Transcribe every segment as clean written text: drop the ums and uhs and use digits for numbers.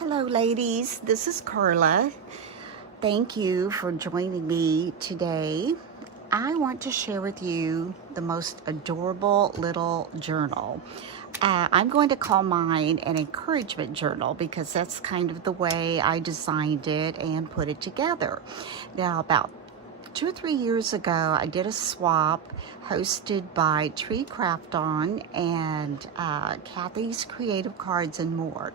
Hello, ladies. This is Carla. Thank you for joining me today. I want to share with you the most adorable little journal. I'm going to call mine an encouragement journal because that's kind of the way I designed it and put it together. Now, about 2 or 3 years ago, I did a swap hosted by Tree Craft On and Kathy's Creative Cards and More.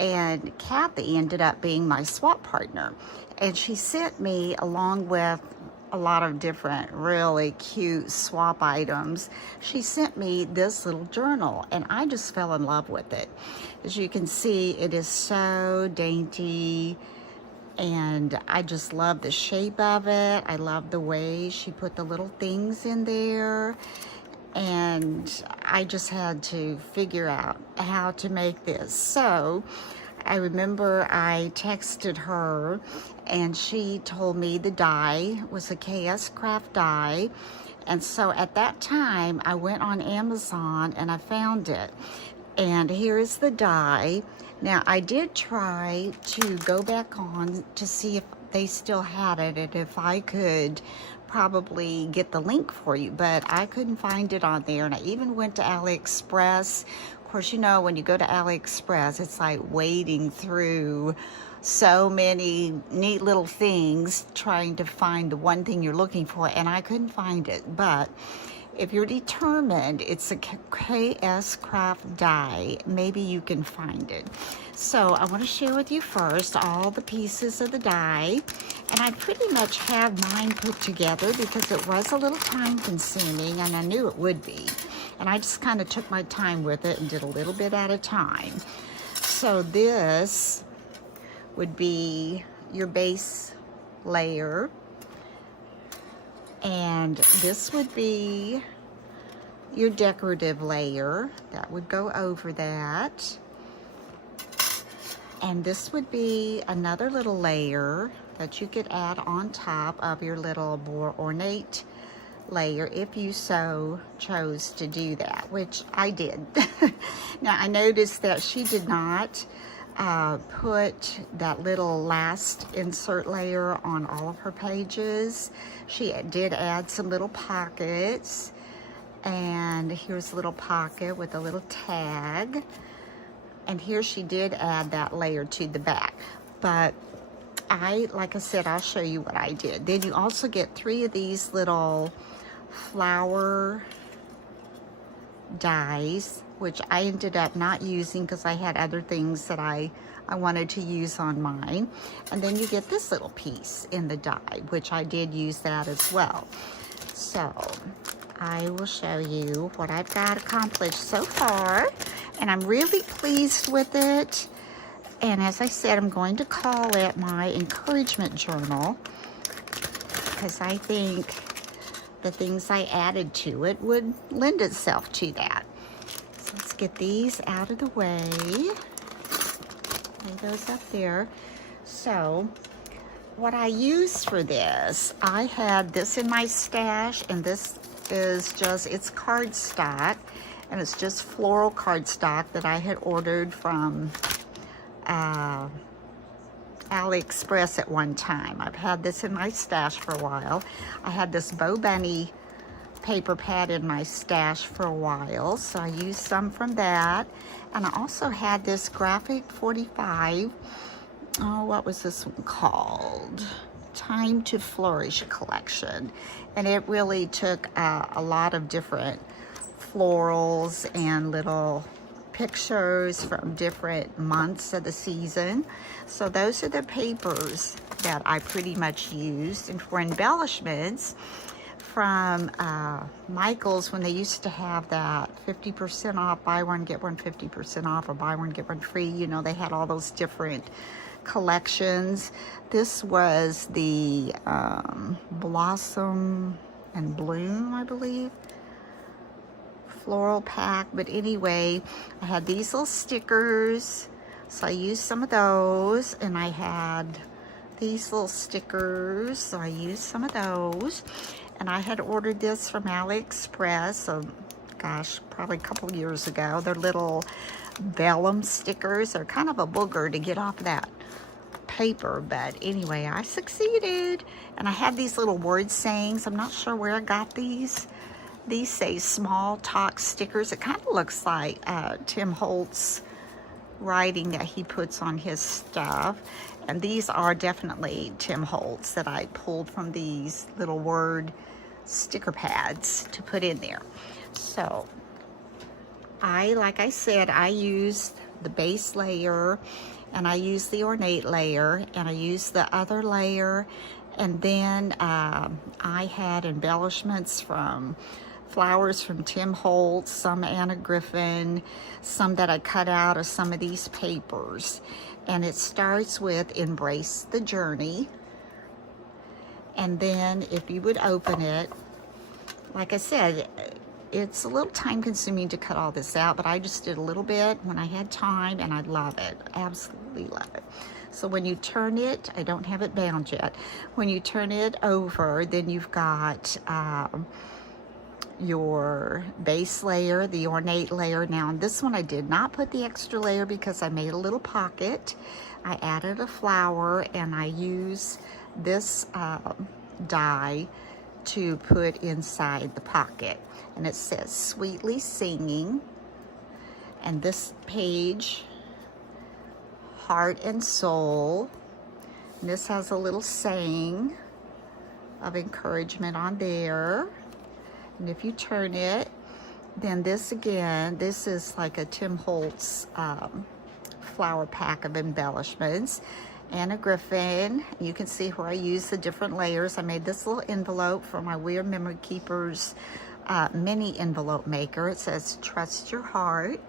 And Kathy ended up being my swap partner. And she sent me, along with a lot of different really cute swap items, she sent me this little journal, and I just fell in love with it. As you can see, it is so dainty, and I just love the shape of it. I love the way she put the little things in there. And I just had to figure out how to make this. So I remember I texted her and she told me the die was a KS Craft die. And so at that time I went on Amazon and I found it. And here is the die. Now I did try to go back on to see if they still had it and if I could probably get the link for you, but I couldn't find it on there. And I even went to AliExpress. Of course, you know, when you go to AliExpress, it's like wading through so many neat little things trying to find the one thing you're looking for, and I couldn't find it. But if you're determined, it's a KS Craft die, maybe you can find it. So I want to share with you first all the pieces of the die. And I pretty much have mine put together because it was a little time consuming, and I knew it would be. And I just kind of took my time with it and did a little bit at a time. So this would be your base layer. And this would be your decorative layer that would go over that. And this would be another little layer that you could add on top of your little more ornate layer if you so chose to do that, which I did. Now I noticed that she did not put that little last insert layer on all of her pages. She did add some little pockets, and here's a little pocket with a little tag, and here she did add that layer to the back. But like I said, I'll show you what I did. Then you also get 3 of these little flower dies, which I ended up not using because I had other things that I wanted to use on mine. And then you get this little piece in the die, which I did use that as well. So I will show you what I've got accomplished so far, and I'm really pleased with it. And as I said, I'm going to call it my encouragement journal because I think the things I added to it would lend itself to that. So let's get these out of the way. Lay those up there. So what I used for this, I had this in my stash, and this is just, it's cardstock, and it's just floral cardstock that I had ordered from AliExpress at one time. I've had this in my stash for a while. I had this Bo Bunny paper pad in my stash for a while, so I used some from that. And I also had this Graphic 45, what was this one called? Time to Flourish collection. And it really took a lot of different florals and little pictures from different months of the season. So those are the papers that I pretty much used. And for embellishments, from Michael's, when they used to have that 50% off, buy one get one 50% off, or buy one get one free, you know, they had all those different collections. This was the Blossom and Bloom, I believe, floral pack. But anyway, I had these little stickers, so I used some of those. And I had these little stickers, so I used some of those. And I had ordered this from AliExpress, gosh, probably a couple years ago. They're little vellum stickers. They're kind of a booger to get off that paper, but anyway, I succeeded. And I have these little word sayings. I'm not sure where I got these. These say small talk stickers. It kind of looks like Tim Holtz writing that he puts on his stuff. And these are definitely Tim Holtz that I pulled from these little word sticker pads to put in there. So like I said, I used the base layer, and I used the ornate layer, and I used the other layer, and then I had embellishments from flowers from Tim Holtz, some Anna Griffin, some that I cut out of some of these papers. And it starts with Embrace the Journey. And then if you would open it, like I said, it's a little time consuming to cut all this out, but I just did a little bit when I had time, and I love it. Absolutely love it. So when you turn it, I don't have it bound yet. When you turn it over, then you've got your base layer, the ornate layer. Now on this one, I did not put the extra layer because I made a little pocket. I added a flower, and I use this die to put inside the pocket. And it says Sweetly Singing. And this page, Heart and Soul. And this has a little saying of encouragement on there. And if you turn it, then this again, this is like a Tim Holtz flower pack of embellishments. Anna Griffin, you can see where I use the different layers. I made this little envelope for my Weird Memory Keepers mini envelope maker. It says Trust Your Heart.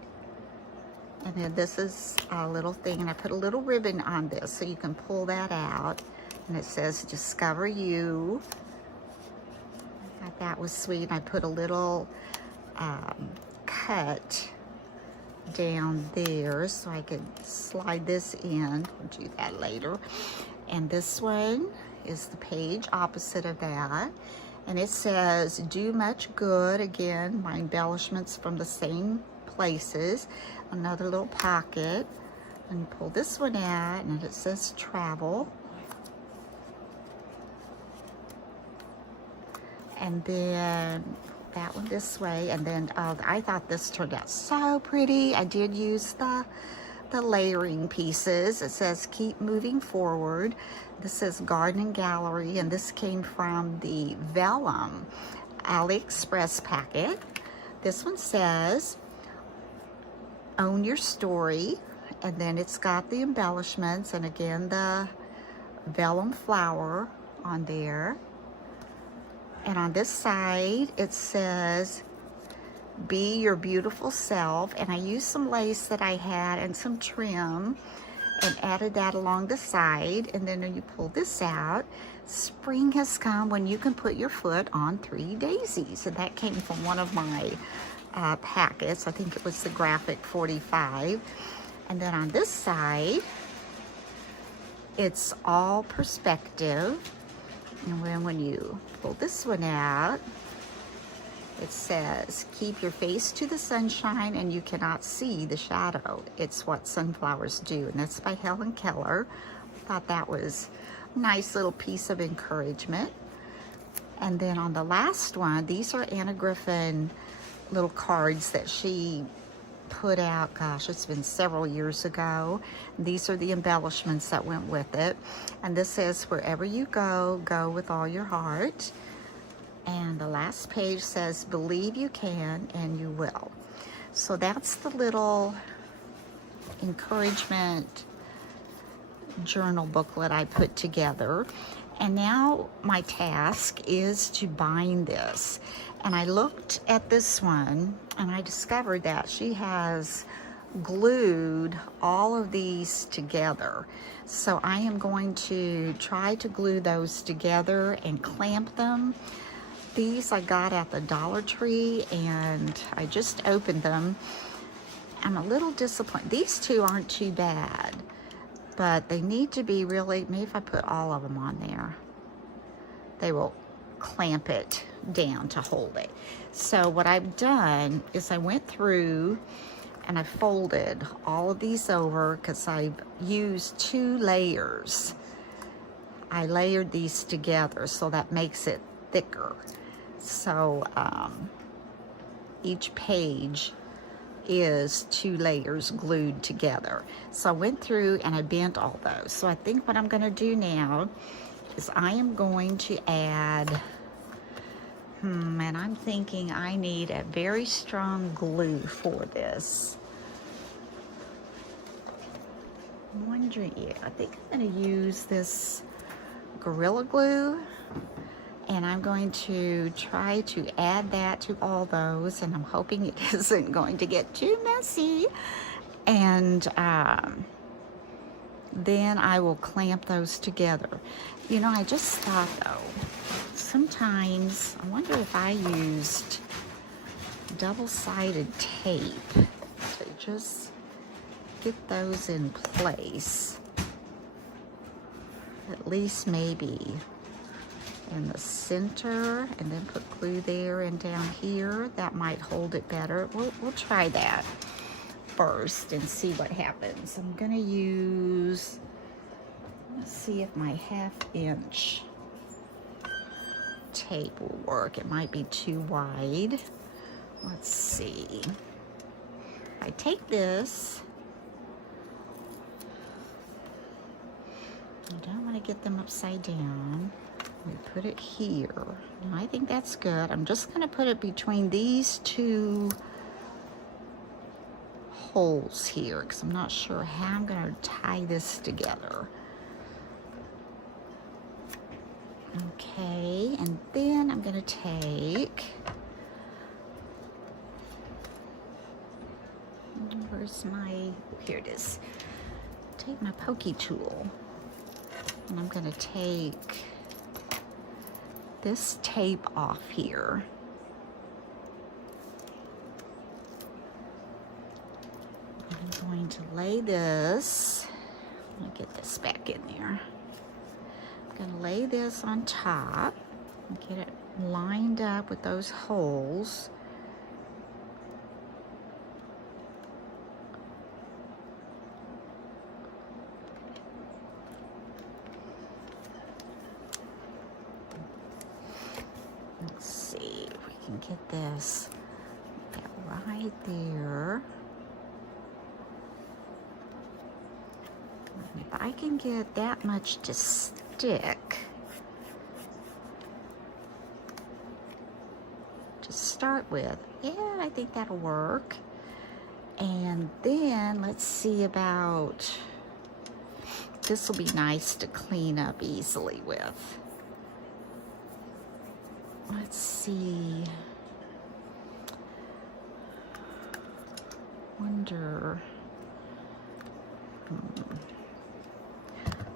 And then this is a little thing, and I put a little ribbon on this so you can pull that out. And it says Discover You. I thought that was sweet. I put a little cut down there so I could slide this in. We'll do that later. And this one is the page opposite of that. And it says Do Much Good. Again, my embellishments from the same places. Another little pocket. And pull this one out, and it says Travel. And then that one this way. And then I thought this turned out so pretty. I did use the layering pieces. It says Keep Moving Forward. This is Garden and Gallery, and this came from the Vellum AliExpress packet. This one says Own Your Story, and then it's got the embellishments, and again the vellum flower on there. And on this side, it says, Be Your Beautiful Self. And I used some lace that I had and some trim and added that along the side. And then when you pull this out, spring has come when you can put your foot on 3 daisies. And that came from one of my packets. I think it was the Graphic 45. And then on this side, it's all perspective. And then when you pull this one out, it says, Keep your face to the sunshine and you cannot see the shadow. It's what sunflowers do. And that's by Helen Keller. I thought that was a nice little piece of encouragement. And then on the last one, these are Anna Griffin little cards that she put out, gosh, it's been several years ago. These are the embellishments that went with it. And this says, Wherever you go, go with all your heart. And the last page says, Believe you can and you will. So that's the little encouragement journal booklet I put together. And now my task is to bind this. And I looked at this one and I discovered that she has glued all of these together. So I am going to try to glue those together and clamp them. These I got at the Dollar Tree and I just opened them. I'm a little disappointed. These two aren't too bad, but they need to be really, maybe if I put all of them on there, they will clamp it down to hold it. So what I've done is I went through and I folded all of these over because I've used 2 layers. I layered these together, so that makes it thicker. So each page is 2 layers glued together. So I went through and I bent all those. So I think what I'm going to do now is I am going to add, and I'm thinking I need a very strong glue for this. I'm wondering, yeah, I think I'm going to use this Gorilla Glue, and I'm going to try to add that to all those, and I'm hoping it isn't going to get too messy. And then I will clamp those together. You know, I just thought though, sometimes I wonder if I used double-sided tape to just get those in place. At least maybe in the center, and then put glue there and down here. That might hold it better. We'll try that first and see what happens. I'm gonna use, let's see if my 1/2 inch tape will work. It might be too wide. Let's see. I take this. I don't want to get them upside down. We put it here. Now, I think that's good. I'm just going to put it between these 2 holes here because I'm not sure how I'm going to tie this together. Okay, and then I'm going to take, where's my, here it is. Take my pokey tool, and I'm going to take this tape off here. I'm going to lay this, let me get this back in there. I'm going to lay this on top and get it lined up with those holes. Let's see if we can get this right there. And if I can get that much to stick, to start with, yeah, I think that'll work. And then let's see about, this will be nice to clean up easily with. Let's see. Wonder.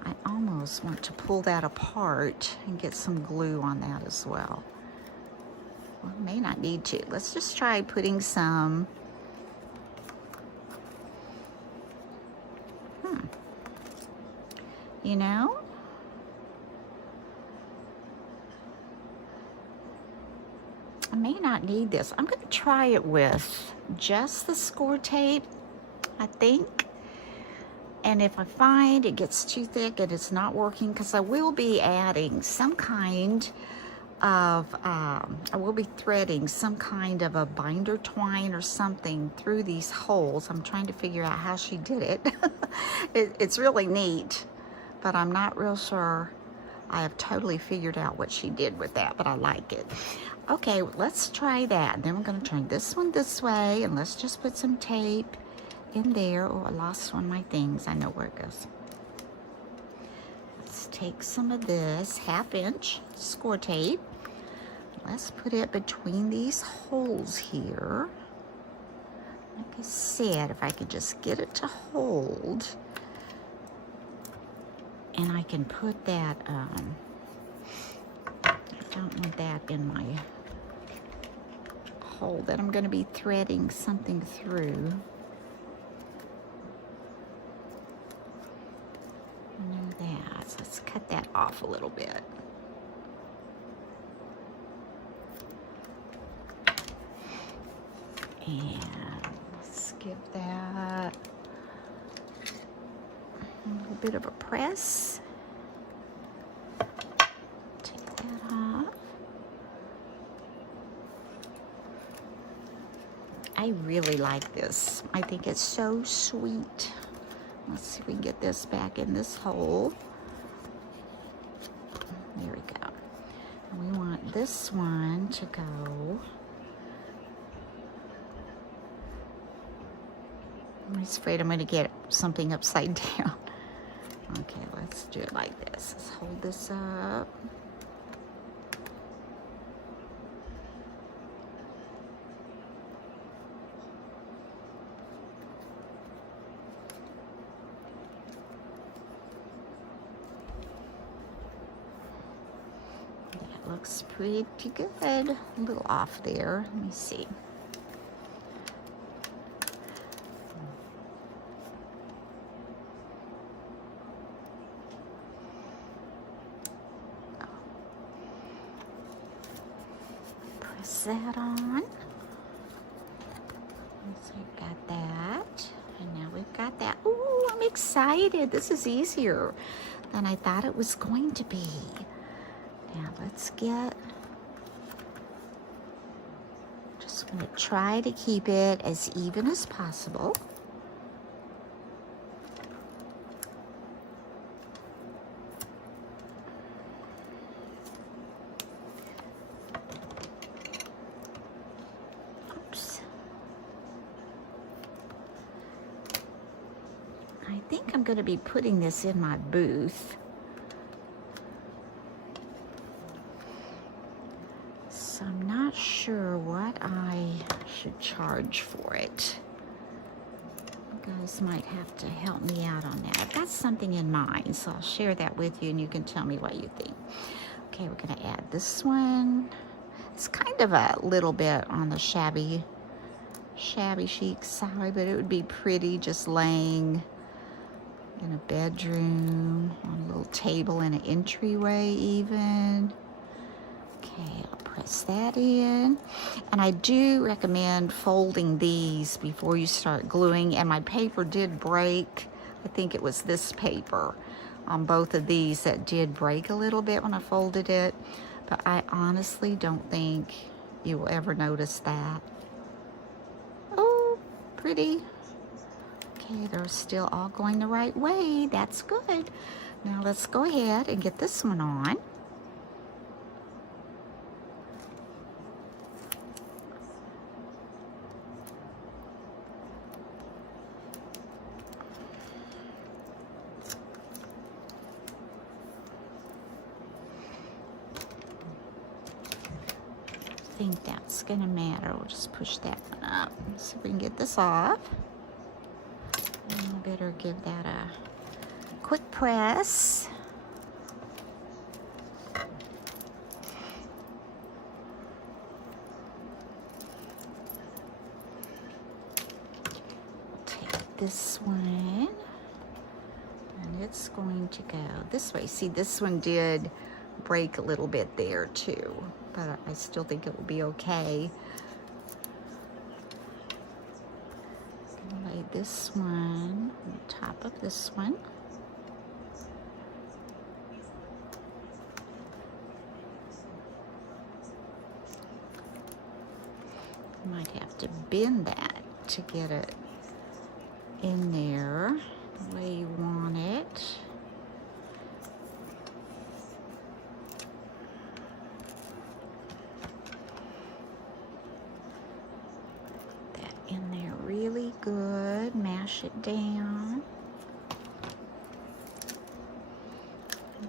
I almost want to pull that apart and get some glue on that as well. Well, may not need to. Let's just try putting some. You know? I may not need this. I'm going to try it with just the score tape, I think. And if I find it gets too thick and it's not working, because I will be adding some kind of, I will be threading some kind of a binder twine or something through these holes. I'm trying to figure out how she did it. It's really neat, but I'm not real sure I have totally figured out what she did with that, but I like it. Okay, let's try that. Then we're going to turn this one this way, and let's just put some tape in there. Oh, I lost one of my things. I know where it goes. Let's take some of this 1/2 inch score tape. Let's put it between these holes here. Like I said, if I could just get it to hold, and I can put that, I don't want that in my hole that I'm going to be threading something through. I know that, so let's cut that off a little bit. And let's give that a little bit of a press. Take that off. I really like this. I think it's so sweet. Let's see if we can get this back in this hole. There we go. And we want this one to go. I'm just afraid I'm going to get something upside down. Okay, let's do it like this. Let's hold this up. That looks pretty good. A little off there. Let me see. That on. So we've got that, and now we've got that. Ooh, I'm excited. This is easier than I thought it was going to be. Now let's get, just going to try to keep it as even as possible. I think I'm going to be putting this in my booth. So I'm not sure what I should charge for it. You guys might have to help me out on that. I've got something in mind, so I'll share that with you and you can tell me what you think. Okay, we're going to add this one. It's kind of a little bit on the shabby chic side, but it would be pretty just laying in a bedroom, on a little table in an entryway even. Okay, I'll press that in. And I do recommend folding these before you start gluing. And my paper did break. I think it was this paper on both of these that did break a little bit when I folded it. But I honestly don't think you will ever notice that. Oh, pretty. Okay, they're still all going the right way. That's good. Now let's go ahead and get this one on. I think that's gonna matter. We'll just push that one up. See if we can get this off. I better give that a quick press. Take this one, and it's going to go this way. See, this one did break a little bit there too, but I still think it will be okay. Lay this one on top of this one. Might have to bend that to get it in there the way you want it. That in there really good. Mash it down.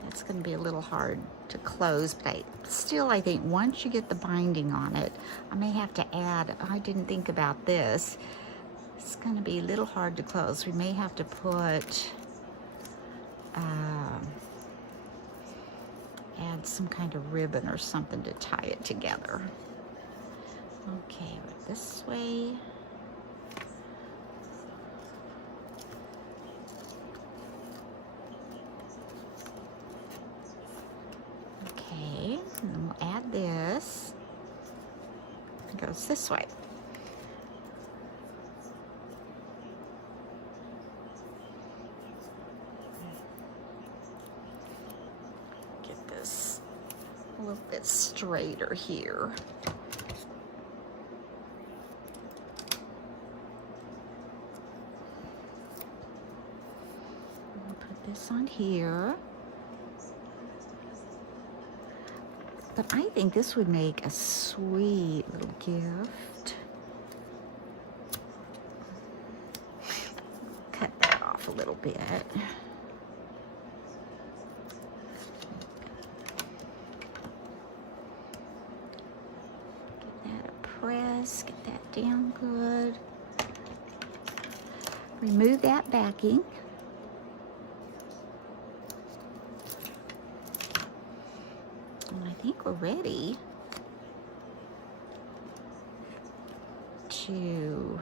That's going to be a little hard to close, but I think once you get the binding on it, I may have to add, I didn't think about this, it's going to be a little hard to close. We may have to put, add some kind of ribbon or something to tie it together. Okay, this way. And then we'll add this. It goes this way. this a little bit straighter here. I'll put this on here. But I think this would make a sweet little gift. Cut that off a little bit. Get that a press, get that down good. Remove that backing. I think we're ready to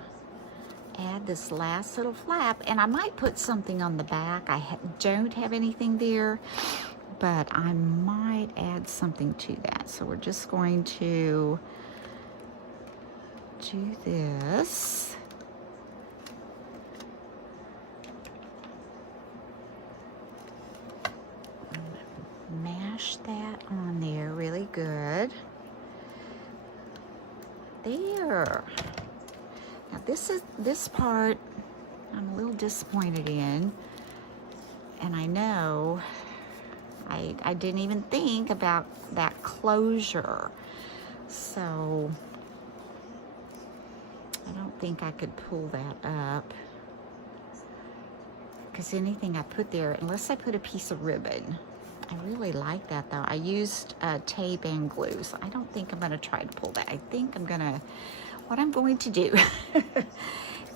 add this last little flap, and I might put something on the back. I don't have anything there, but I might add something to that. So we're just going to do this. Mash that on there really good. There. Now this part I'm a little disappointed in, and I know I didn't even think about that closure, so I don't think I could pull that up, because anything I put there, unless I put a piece of ribbon. I really like that though. I used tape and glue, so I don't think I'm gonna try to pull that. I think what I'm going to do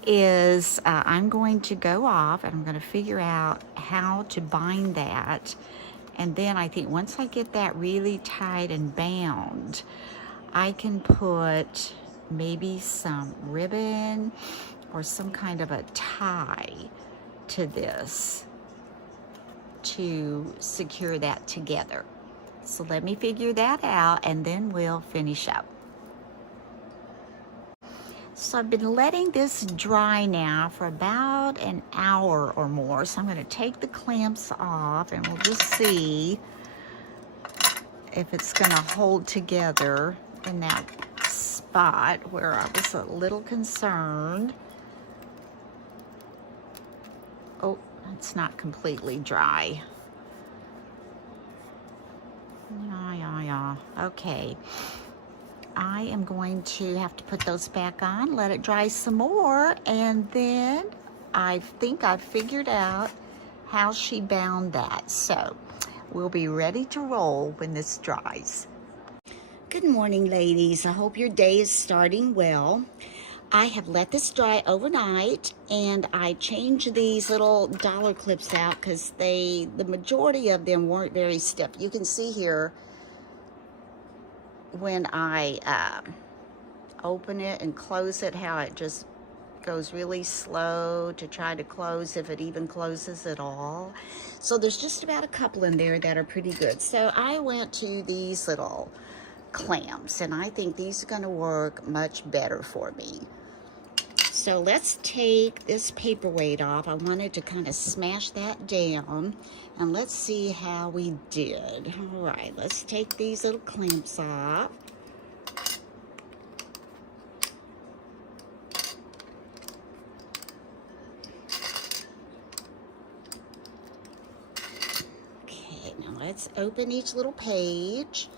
is I'm going to go off and I'm gonna figure out how to bind that. And then I think once I get that really tight and bound, I can put maybe some ribbon or some kind of a tie to this to secure that together. So let me figure that out and then we'll finish up. So I've been letting this dry now for about an hour or more. So I'm going to take the clamps off and we'll just see if it's going to hold together in that spot where I was a little concerned. Oh, it's not completely dry. Yeah. Okay. I am going to have to put those back on, let it dry some more, and then I think I've figured out how she bound that. So we'll be ready to roll when this dries. Good morning, ladies. I hope your day is starting well. I have let this dry overnight, and I changed these little dollar clips out because the majority of them weren't very stiff. You can see here when I open it and close it, how it just goes really slow to try to close, if it even closes at all. So there's just about a couple in there that are pretty good. So I went to these little clamps, and I think these are going to work much better for me. So let's take this paperweight off. I wanted to kind of smash that down, and let's see how we did. All right, let's take these little clamps off. Okay, now let's open each little page.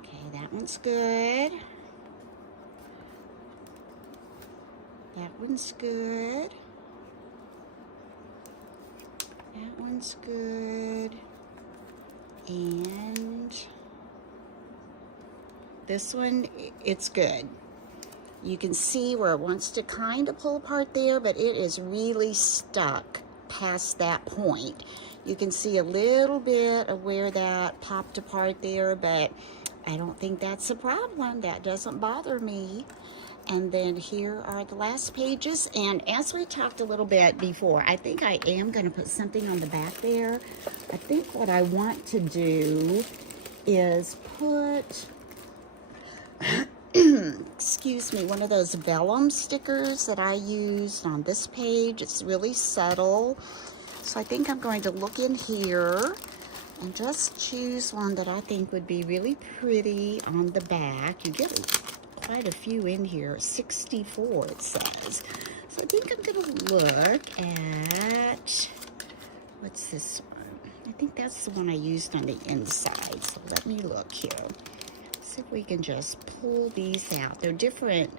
Okay, that one's good. That one's good. That one's good. And this one, it's good. You can see where it wants to kind of pull apart there, but it is really stuck past that point. You can see a little bit of where that popped apart there, but I don't think that's a problem. That doesn't bother me. And then here are the last pages. And as we talked a little bit before, I think I am going to put something on the back there. I think what I want to do is put, excuse me, one of those vellum stickers that I used on this page. It's really subtle. So I think I'm going to look in here And just choose one that I think would be really pretty on the back. You get quite a few in here. 64 it says. So I think I'm gonna look at, what's this one? I think that's the one I used on the inside. So let me look here. See if we can just pull these out. They're different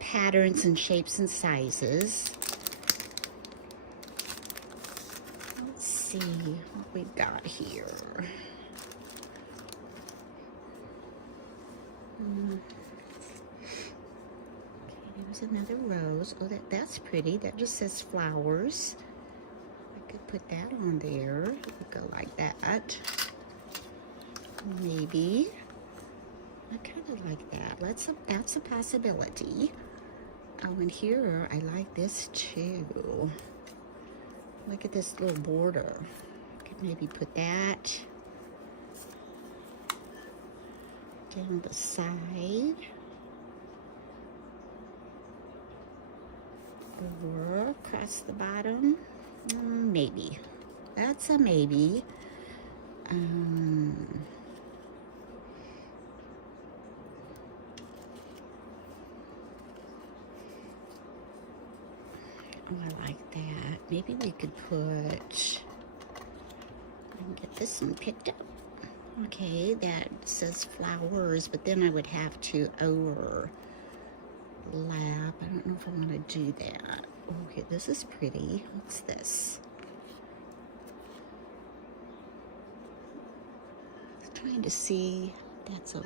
patterns and shapes and sizes. Let's see what we've got here. Okay, there's another rose. Oh, that's pretty. That just says flowers. I could put that on there. It would go like that. Maybe. I kind of like that. That's a possibility. Oh, and here, I like this too. Look at this little border. Could maybe put that down the side. Or across the bottom. Maybe. That's a maybe. Oh, I like that. Maybe we could put, I can get this one picked up. Okay, that says flowers, but then I would have to overlap. I don't know if I want to do that. Okay, this is pretty. What's this? I was trying to see. That's a,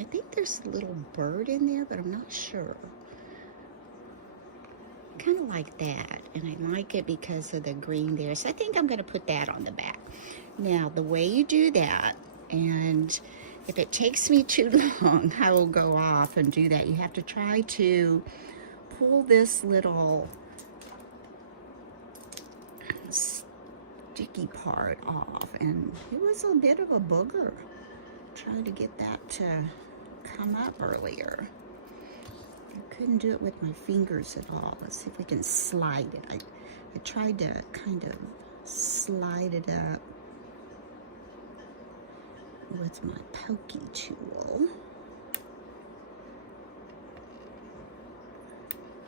I think there's a little bird in there, but I'm not sure. Kind of like that, and I like it because of the green there. So I think I'm going to put that on the back. Now, the way you do that, and if it takes me too long, I will go off and do that. You have to try to pull this little sticky part off, and it was a bit of a booger. Trying to get that to come up earlier. I couldn't do it with my fingers at all. Let's see if we can slide it. I tried to kind of slide it up with my pokey tool.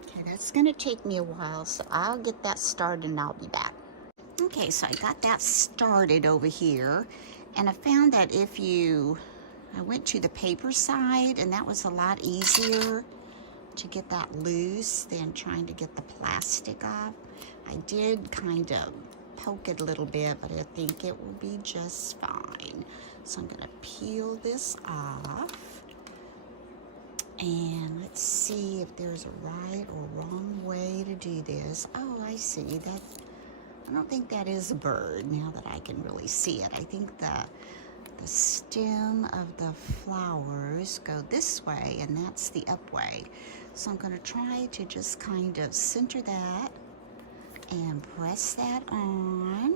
Okay, that's gonna take me a while, so I'll get that started and I'll be back. Okay, so I got that started over here, and I found that if you, I went to the paper side, and that was a lot easier to get that loose than trying to get the plastic off. I did kind of poke it a little bit, but I think it will be just fine. So I'm gonna peel this off, and let's see if there's a right or wrong way to do this. Oh, I see that. I don't think that is a bird now that I can really see it. I think the stem of the flowers go this way, and that's the up way. So I'm going to try to just kind of center that and press that on.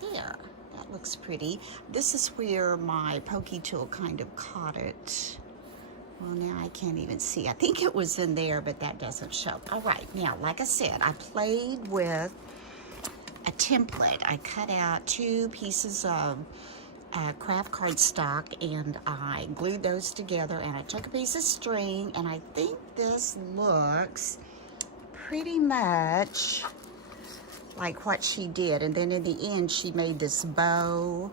There, that looks pretty. This is where my pokey tool kind of caught it. Well, now I can't even see. I think it was in there, but that doesn't show. All right, now, like I said, I played with a template. I cut out 2 pieces of craft cardstock, and I glued those together, and I took a piece of string, and I think this looks pretty much like what she did. And then in the end, she made this bow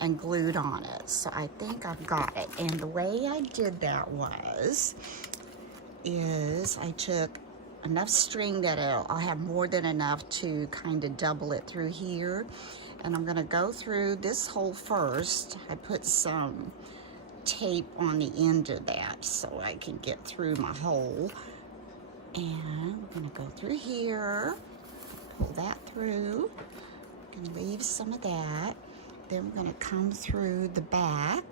and glued on it. So I think I've got it. And the way I did that is I took enough string that I'll have more than enough to kind of double it through here. And I'm gonna go through this hole first. I put some tape on the end of that so I can get through my hole. And I'm gonna go through here, pull that through, and leave some of that. Then we're gonna come through the back,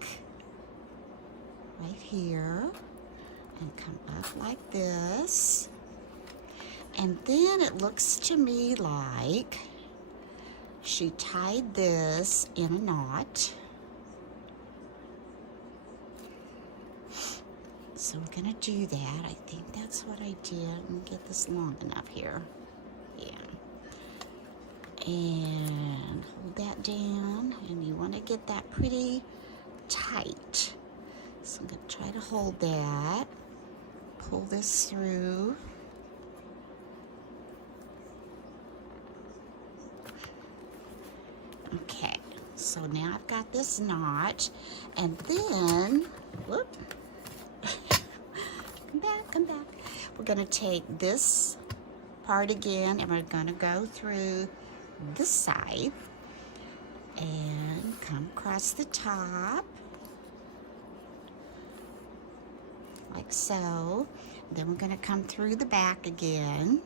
right here, and come up like this. And then it looks to me like she tied this in a knot. So we're gonna do that. I think that's what I idea. Let me get this long enough here. Yeah. And hold that down, and you want to get that pretty tight. So I'm going to try to hold that. Pull this through. Okay, so now I've got this knot, and then, whoop, come back. We're gonna take this part again, and we're gonna go through this side, and come across the top, like so. Then we're gonna come through the back again.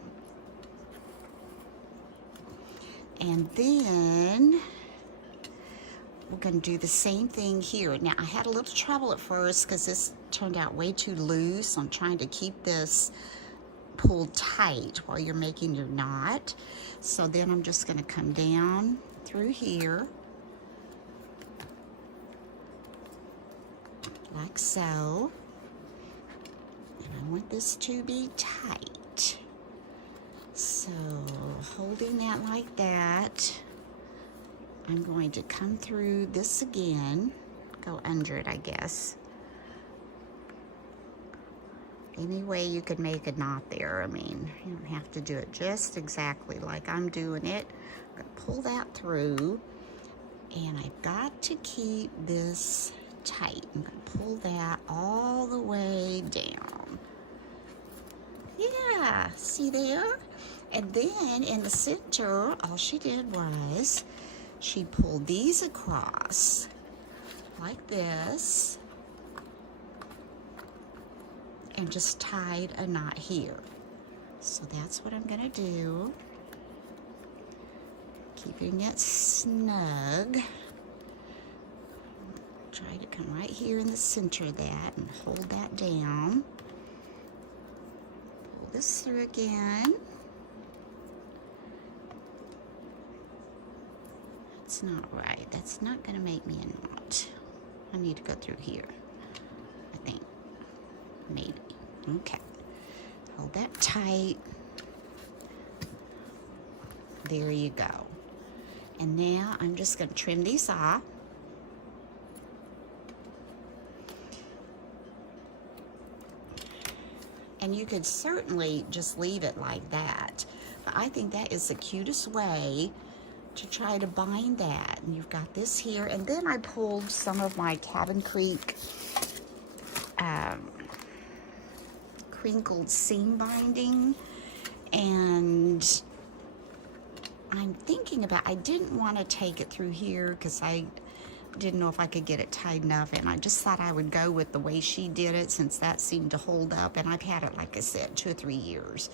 And then we're going to do the same thing here. Now, I had a little trouble at first because this turned out way too loose. I'm trying to keep this pulled tight while you're making your knot. So then I'm just going to come down through here, like so. And I want this to be tight. So, holding that like that, I'm going to come through this again, go under it, I guess. Any way you could make a knot there. I mean, you don't have to do it just exactly like I'm doing it. I'm going to pull that through, and I've got to keep this tight. I'm going to pull that all the way down. Yeah, see there? And then in the center, all she did was she pulled these across like this and just tied a knot here. So that's what I'm gonna do. Keeping it snug. Try to come right here in the center of that and hold that down. Pull this through again. That's not right. That's not going to make me a knot. I need to go through here, I think. Maybe. Okay. Hold that tight. There you go. And now I'm just going to trim these off. And you could certainly just leave it like that. But I think that is the cutest way to try to bind that. And you've got this here, and then I pulled some of my Cabin Creek crinkled seam binding, and I'm thinking about, I didn't want to take it through here because I didn't know if I could get it tied enough, and I just thought I would go with the way she did it since that seemed to hold up, and I've had it, like I said, 2 or 3 years.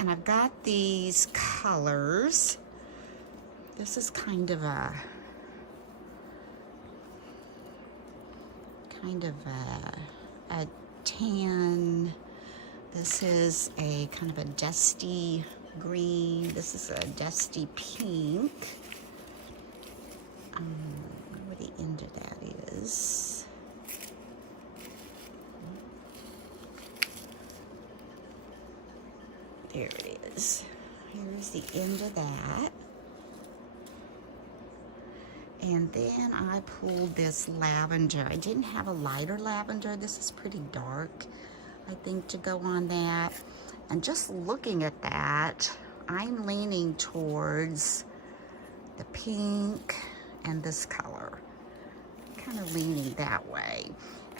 And I've got these colors. This is kind of a tan. This is a kind of a dusty green. This is a dusty pink. Where the end of that is. There it is. Here's the end of that. And then I pulled this lavender. I didn't have a lighter lavender. This is pretty dark, I think, to go on that. And just looking at that, I'm leaning towards the pink and this color. Kind of leaning that way.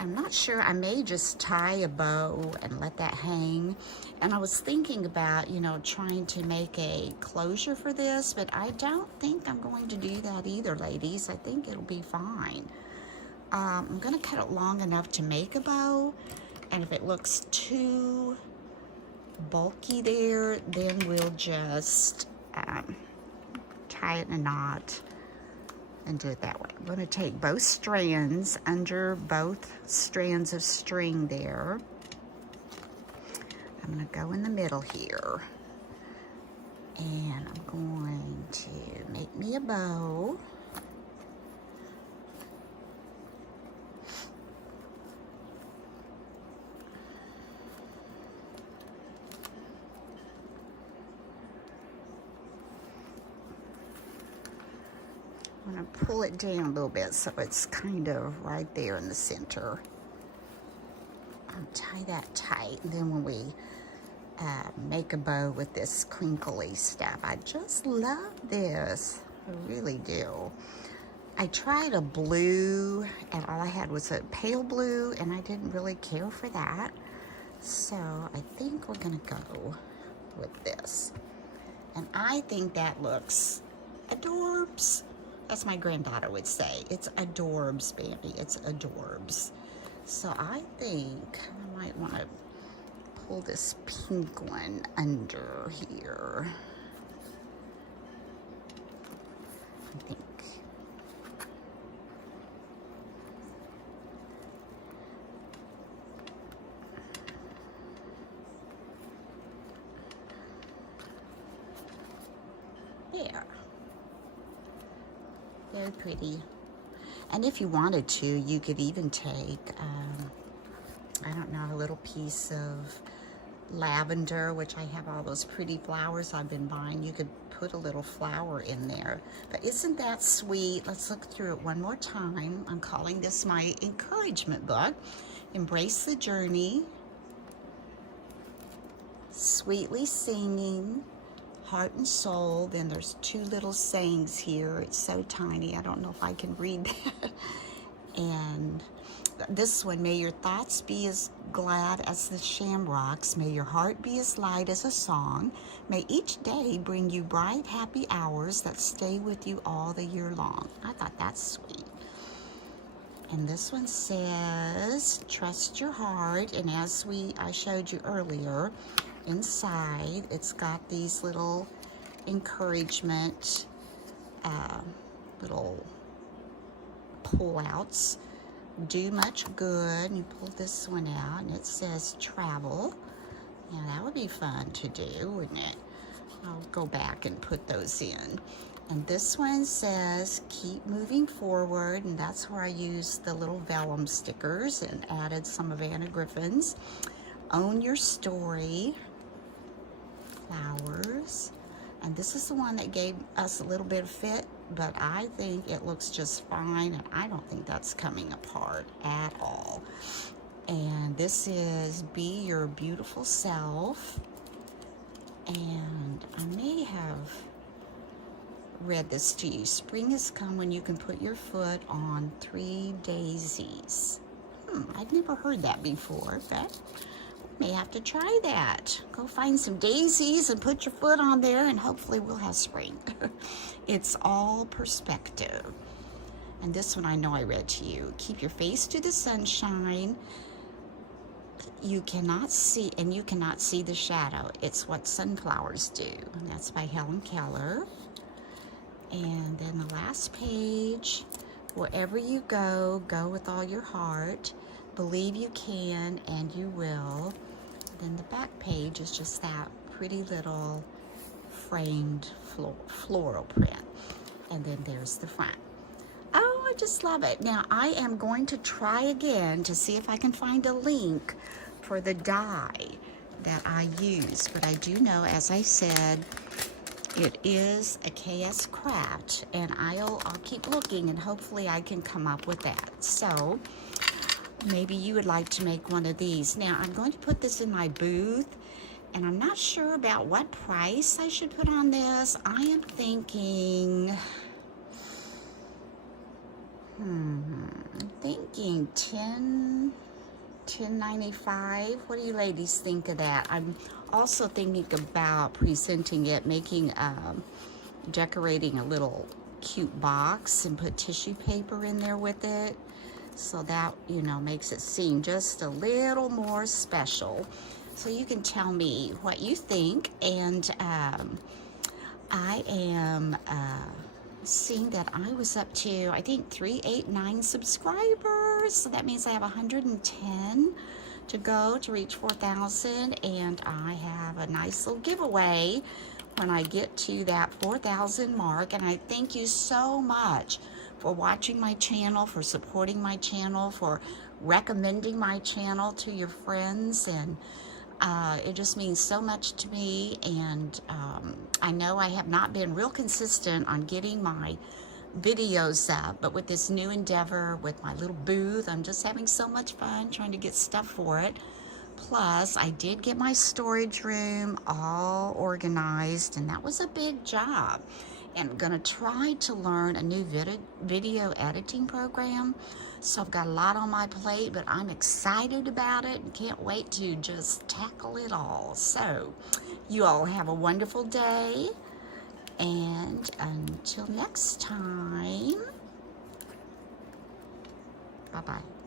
I'm not sure, I may just tie a bow and let that hang. And I was thinking about, you know, trying to make a closure for this, but I don't think I'm going to do that either, ladies. I think it'll be fine. I'm gonna cut it long enough to make a bow, and if it looks too bulky there, then we'll just tie it in a knot and do it that way. I'm going to take both strands under both strands of string there. I'm going to go in the middle here, and I'm going to make me a bow. I'm going to pull it down a little bit so it's kind of right there in the center. I'll tie that tight, and then when we make a bow with this crinkly stuff, I just love this. I really do. I tried a blue, and all I had was a pale blue, and I didn't really care for that. So I think we're gonna go with this. And I think that looks adorbs. As my granddaughter would say, it's adorbs, Bambi, it's adorbs. So I think I might wanna pull this pink one under here. I think. There. Very pretty. And if you wanted to, you could even take, I don't know, a little piece of lavender, which I have all those pretty flowers I've been buying. You could put a little flower in there. But isn't that sweet? Let's look through it one more time. I'm calling this my encouragement book. Embrace the journey. Sweetly singing. Heart and soul. Then there's two little sayings here. It's so tiny. I don't know if I can read that. And this one, may your thoughts be as glad as the shamrocks. May your heart be as light as a song. May each day bring you bright, happy hours that stay with you all the year long. I thought that's sweet. And this one says, trust your heart. And as I showed you earlier, inside it's got these little encouragement, little pull-outs. Do much good. And you pull this one out and it says travel. Yeah, that would be fun to do, wouldn't it? I'll go back and put those in. And this one says keep moving forward, and that's where I used the little vellum stickers and added some of Anna Griffin's. Own your story. Flowers. And this is the one that gave us a little bit of fit, but I think it looks just fine, and I don't think that's coming apart at all. And this is Be Your Beautiful Self. And I may have read this to you. Spring has come when you can put your foot on 3 daisies. I've never heard that before, but may have to try that. Go find some daisies and put your foot on there, and hopefully we'll have spring. It's all perspective. And this one I know I read to you. Keep your face to the sunshine. You cannot see, and you cannot see the shadow. It's what sunflowers do. And that's by Helen Keller. And then the last page, wherever you go, go with all your heart. Believe you can, and you will. Then the back page is just that pretty little framed floral print. And then there's the front. Oh, I just love it. Now, I am going to try again to see if I can find a link for the die that I use. But I do know, as I said, it is a KS Craft, and I'll keep looking, and hopefully I can come up with that. So maybe you would like to make one of these. Now, I'm going to put this in my booth, and I'm not sure about what price I should put on this. I am thinking, I'm thinking $10.95. What do you ladies think of that? I'm also thinking about presenting it, making, decorating a little cute box and put tissue paper in there with it. So that, you know, makes it seem just a little more special. So you can tell me what you think. And I am seeing that I was up to, I think, 389 subscribers. So that means I have 110 to go to reach 4,000. And I have a nice little giveaway when I get to that 4,000 mark. And I thank you so much for watching my channel, for supporting my channel, for recommending my channel to your friends. And it just means so much to me. And I know I have not been real consistent on getting my videos up, but with this new endeavor with my little booth, I'm just having so much fun trying to get stuff for it. Plus, I did get my storage room all organized, and that was a big job. And I'm gonna try to learn a new video editing program. So I've got a lot on my plate, but I'm excited about it and can't wait to just tackle it all. So you all have a wonderful day, and until next time, bye-bye.